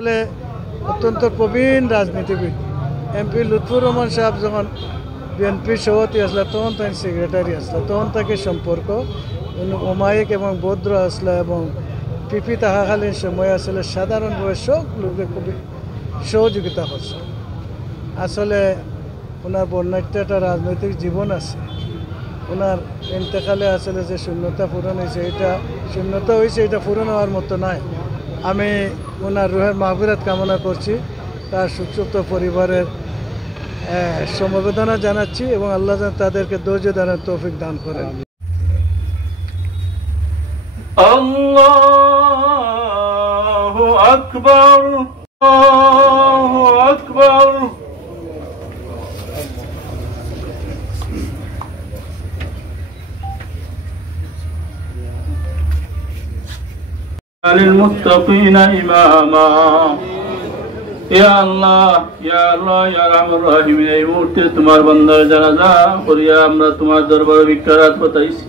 অত্যন্ত প্রবীণ রাজনীতিবিদ এমপি লুৎফুর রহমান সাহেব যখন বিএনপির সভাপতি আসলে তখন তাই সেক্রেটারি আসলে তখন তাকে সম্পর্ক ওমায়িক এবং বদ্র আসলে এবং পিপি তাহাকালীন সময় আসলে সাধারণভাবে সব লোকে খুবই সহযোগিতা করছে। আসলে ওনার বর্ণাঢ্য একটা রাজনৈতিক জীবন আছে। ওনার ইন্তেকালে আসলে যে শূন্যতা পূরণ হয়েছে এটা পূরণ হওয়ার মতো নয়। আমি ওনার রুহের মাগফিরাত কামনা করছি, তার সুস্থ পরিবারের সমবেদনা জানাচ্ছি এবং আল্লাহ যেন তাদেরকে ধৈর্য দানের তৌফিক দান করেন। আল্লাহু আকবার, আল্লাহু আকবার। للمتقين إماما يا الله يا الله يا رحم الرحيم এই মুহূর্তে তোমার বান্দার জানাজা করিয়া আমরা তোমার দরবারে ভিক্ষারাত পাঠাইছি।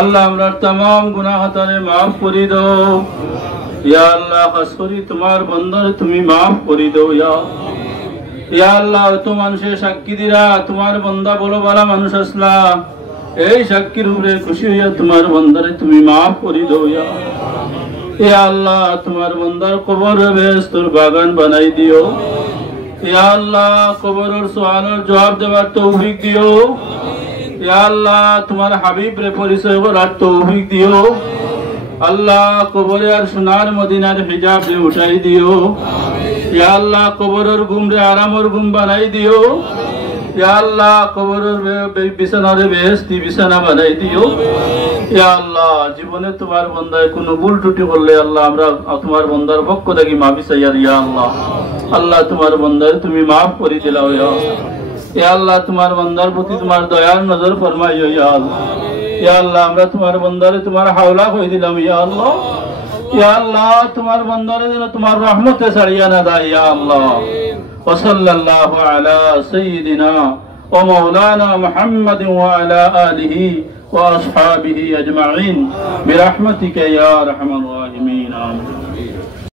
আল্লাহ আমরার तमाम গুনাহ খাতারে maaf করে দাও ইয়া আল্লাহ। খাস করে তোমার বান্দার তুমি maaf করে দাও ইয়া আল্লাহ। তো মানুষের সাক্ষী দিরা তোমার বান্দা বড় ভালো মানুষ আসলা, এই সাক্ষীর উপরে খুশি হইয়া তোমার বান্দারে তুমি maaf করে দাও ইয়া আল্লাহ। তোমার বান্দার কবরে বেহেশতের বাগান বানাই দিও ইয়া আল্লাহ। কবরের সওয়ালের জবাব দেওয়ার তৌফিক দিও ইয়া আল্লাহ। তোমার হাবিব রে পরিচয় করার তৌফিক দিও আল্লাহ। কবরে আর সোনার মদিনার হিজাব রে উঠাই দিও ইয়া আল্লাহ। কবরের ঘুম রে আরামের ঘুম বানাই দিও ইয়া আল্লাহ। কবরের বিছানারে বেহেশতি বিছানা বানাই দিও ইয়া আল্লাহ। জীবনে তোমার বান্দায় কোনো ভুল ত্রুটি করলে আল্লাহ আমরা তোমার বান্দার পক্ষ থেকে মাফি চাই ইয়া আল্লাহ। আল্লাহ তোমার বান্দার তুমি মাফ করে দিলাও ইয়া আল্লাহ। তোমার বান্দার প্রতি তোমার দয়ার নজর ফরমাইও ইয়া আল্লাহ। ইয়া আল্লাহ আমরা তোমার বান্দারে তোমার হাওলা কই দিলাম ইয়া আল্লাহ। ইয়া আল্লাহ তোমার বান্দারে যেন তোমার রহমতে ছাড়িয়া না দেয় ইয়া আল্লাহ। ওয়া সাল্লাল্লাহু আলা সাইয়্যিদিনা ওয়া মাওলানা মুহাম্মাদিন ওয়া আলা আলিহি ওয়া আসহাবিহি আজমাইন বিরহমাতিকা ইয়া আরহামার রাহিমিন। আমিন।